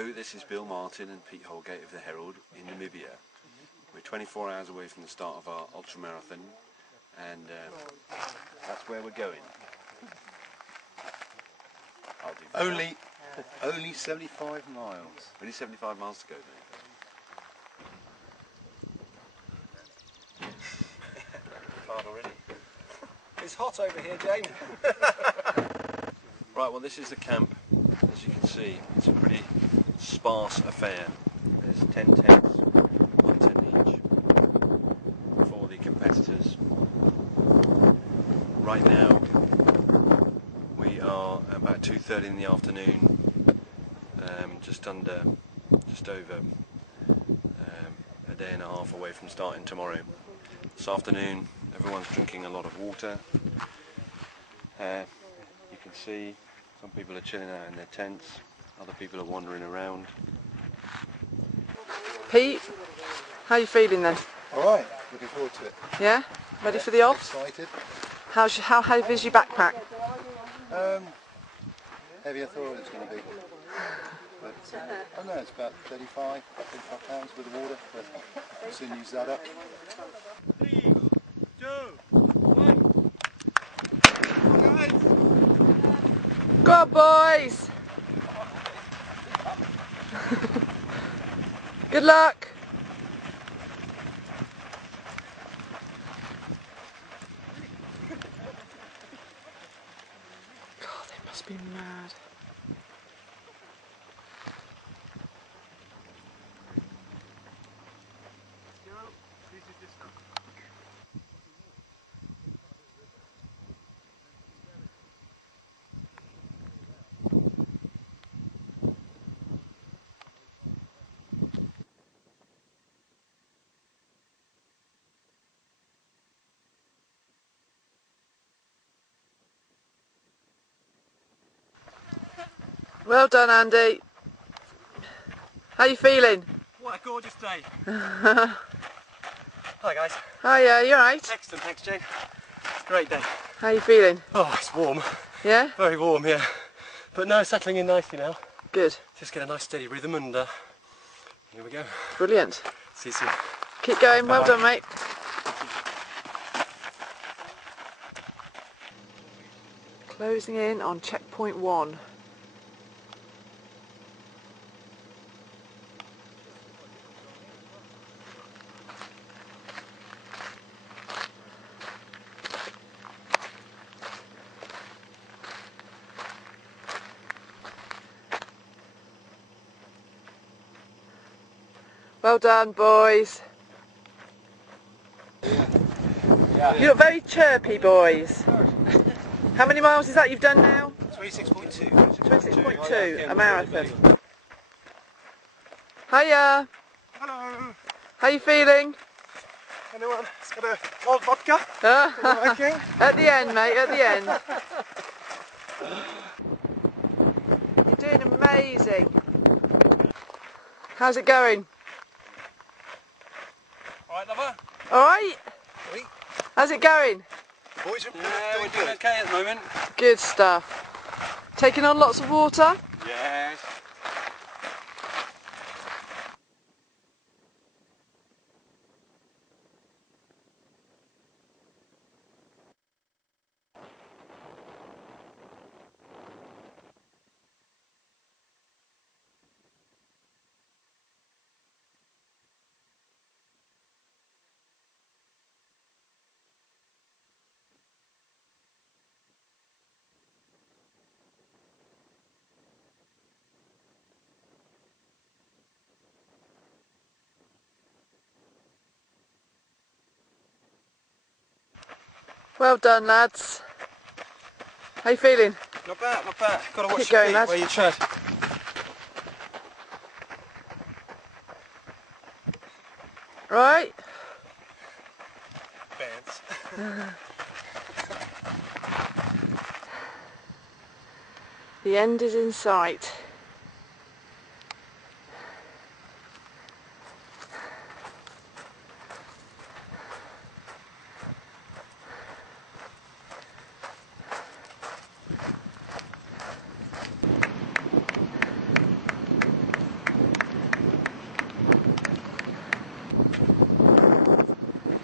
Hello, this is Bill Martin and Pete Holdgate of the Herald in Namibia. We're 24 hours away from the start of our ultramarathon, and that's where we're going. Only 75 miles. Only 75 miles to go then. Hard already. It's hot over here, Jane. Right, well this is the camp. As you can see, it's a pretty sparse affair. There's 10 tents, 1 tent each, for the competitors. Right now, we are about 2:30 in the afternoon, just over a day and a half away from starting tomorrow. This afternoon, everyone's drinking a lot of water. You can see some people are chilling out in their tents, other people are wandering around. Pete, how are you feeling then? Alright, looking forward to it. Yeah? Ready for the odds? Excited. How heavy is your backpack? Heavier I thought it was going to be. But I don't know, it's about 35 pounds with the water, but I'll soon use that up. 3, 2, 1. Go on, boys! Good luck! God, they must be mad. Well done, Andy. How you feeling? What a gorgeous day. Hi guys. Hiya, you alright? Excellent, thanks Jane. Great day. How you feeling? Oh, it's warm. Yeah? Very warm, yeah. But no, settling in nicely now. Good. Just get a nice steady rhythm and here we go. Brilliant. See you soon. Keep going, well done, mate. Closing in on checkpoint 1. Well done, boys. You look very chirpy, boys. How many miles is that you've done now? 26.2. 26.2, a marathon. Hiya. Hello. How you feeling? Anyone? It's got a cold vodka. At the end, mate, at the end. You're doing amazing. How's it going? Alright, lover? Alright? Oui. How's it going? The boys are we're doing okay at the moment. Good stuff. Taking on lots of water? Yes. Well done, lads. How you feeling? Not bad, not bad. Got to watch Keep your going, feet lads. where you tread. Right? Bands. The end is in sight.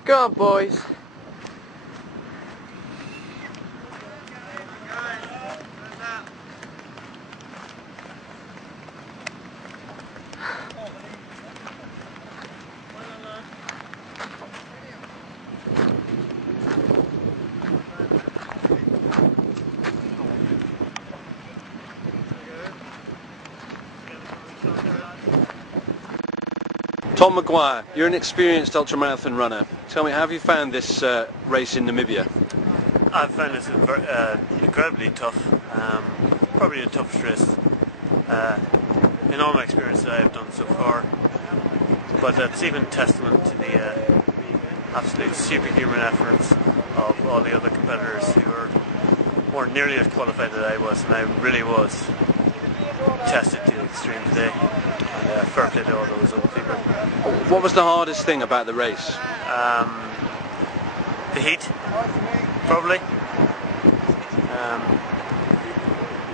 Go on, boys. Tom Maguire, you're an experienced ultramarathon runner. Tell me, how have you found this race in Namibia? I found this incredibly tough, probably the toughest race in all my experience that I have done so far. But it's even testament to the absolute superhuman efforts of all the other competitors who weren't nearly as qualified as I was, and I really was tested to the extreme today. And fair play to all those other people. What was the hardest thing about the race? The heat, probably.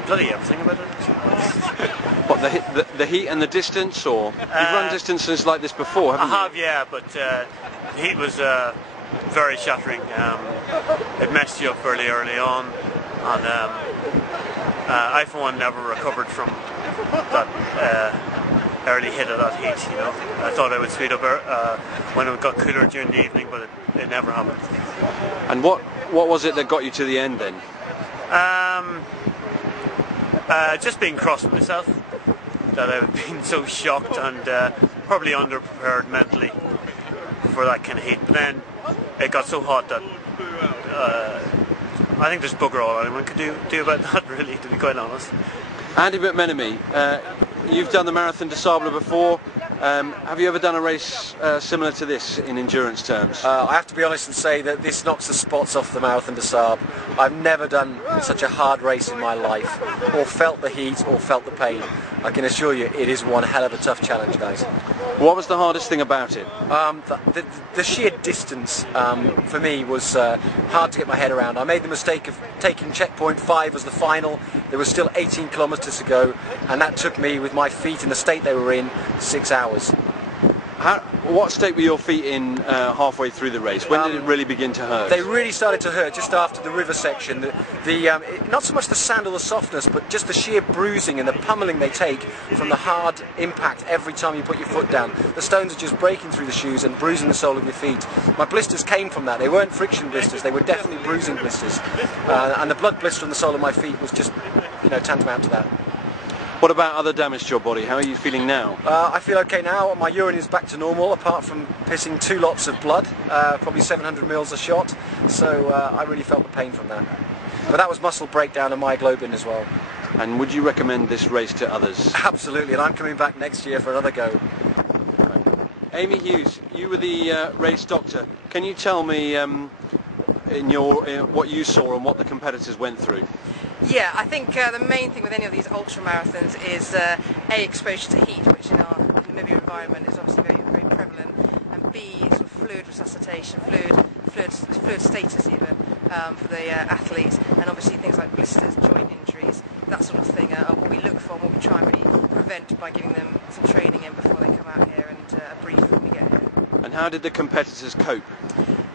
Bloody everything about it. What, the heat and the distance, or you've run distances like this before, haven't you? I have, yeah, but the heat was very shattering. It messed you up fairly early on, and I for one never recovered from that early hit of that heat. You know, I thought I would speed up when it got cooler during the evening, but it never happened. And what was it that got you to the end then? Just being cross with myself, that I've been so shocked and probably underprepared mentally for that kind of heat. But then it got so hot that I think there's bugger all anyone could do about that, really, to be quite honest. Andy McMenemy, you've done the Marathon des Sables before. Have you ever done a race similar to this in endurance terms? I have to be honest and say that this knocks the spots off the Marathon des Sables. I've never done such a hard race in my life, or felt the heat, or felt the pain. I can assure you it is one hell of a tough challenge, guys. What was the hardest thing about it? The sheer distance for me was hard to get my head around. I made the mistake of taking checkpoint 5 as the final. There was still 18 kilometres to go, and that took me, with my feet in the state they were in, 6 hours. What state were your feet in halfway through the race? When did it really begin to hurt? They really started to hurt just after the river section. Not so much the sand or the softness, but just the sheer bruising and the pummeling they take from the hard impact every time you put your foot down. The stones are just breaking through the shoes and bruising the sole of your feet. My blisters came from that. They weren't friction blisters, they were definitely bruising blisters. And the blood blister on the sole of my feet was just, tantamount to that. What about other damage to your body? How are you feeling now? I feel okay now. My urine is back to normal, apart from pissing 2 lots of blood, probably 700 mils a shot. So I really felt the pain from that. But that was muscle breakdown and myoglobin as well. And would you recommend this race to others? Absolutely, and I'm coming back next year for another go. Amy Hughes, you were the race doctor. Can you tell me what you saw and what the competitors went through? Yeah, I think the main thing with any of these ultra marathons is A, exposure to heat, which in our Namibia environment is obviously very, very prevalent, and B, sort of fluid resuscitation, fluid status even for the athletes, and obviously things like blisters, joint injuries, that sort of thing are what we look for and what we try and really prevent by giving them some training in before they come out here and a brief when we get here. And how did the competitors cope?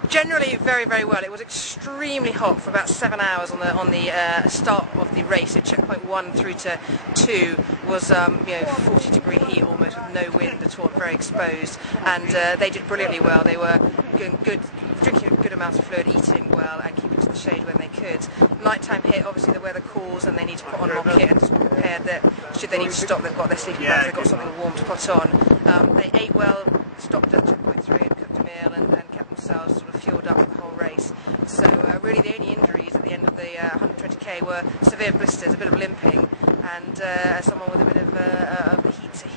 Generally very, very well. It was extremely hot for about 7 hours on the start of the race. So checkpoint 1 through to 2 was 40-degree heat almost, with no wind at all, very exposed, and they did brilliantly well. They were drinking a good amount of fluid, eating well, and keeping to the shade when they could. Nighttime hit, obviously the weather cools and they need to put on more kit and just be prepared that should they need to stop, they've got their sleeping bags, they've got something warm to put on. They ate well, stopped at checkpoint 3 and cooked a meal and kept themselves sort of fueled up for the whole race. So really the only injuries at the end of the 120k were severe blisters, a bit of limping, and someone with a bit of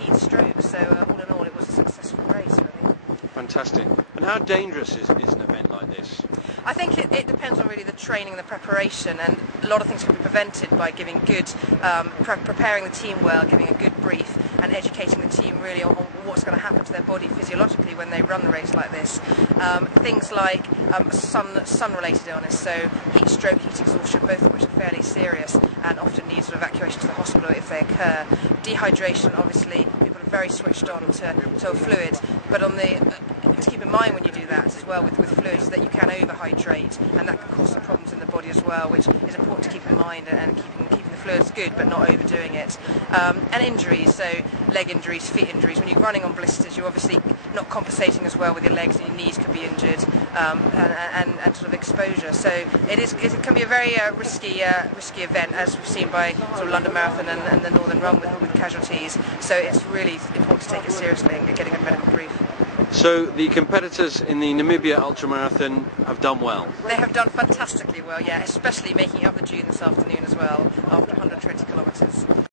heat stroke. So all in all it was a successful race, really. Fantastic. And how dangerous is an event like this? I think it depends on really the training and the preparation, and a lot of things can be prevented by giving good, preparing the team well, giving a good brief, and educating the team really on what's going to happen to their body physiologically when they run the race like this. Things like sun-related illness, so heat stroke, heat exhaustion, both of which are fairly serious and often need sort of evacuation to the hospital if they occur. Dehydration, obviously, people are very switched on to a fluid, but on the thing to keep in mind when you do that as well with fluids is that you can overhydrate, and that can cause some problems in the body as well, which is important to keep in mind, and keeping the fluids good but not overdoing it. And injuries, so leg injuries, feet injuries. When you're running on blisters, you're obviously not compensating as well with your legs, and your knees could be injured, and sort of exposure. So it can be a very risky event, as we've seen by sort of London Marathon and the Northern Run with casualties. So it's really important to take it seriously and getting a medical brief. So the competitors in the Namibia ultramarathon have done well? They have done fantastically well, yeah, especially making it up the dune this afternoon as well, after 120 kilometres.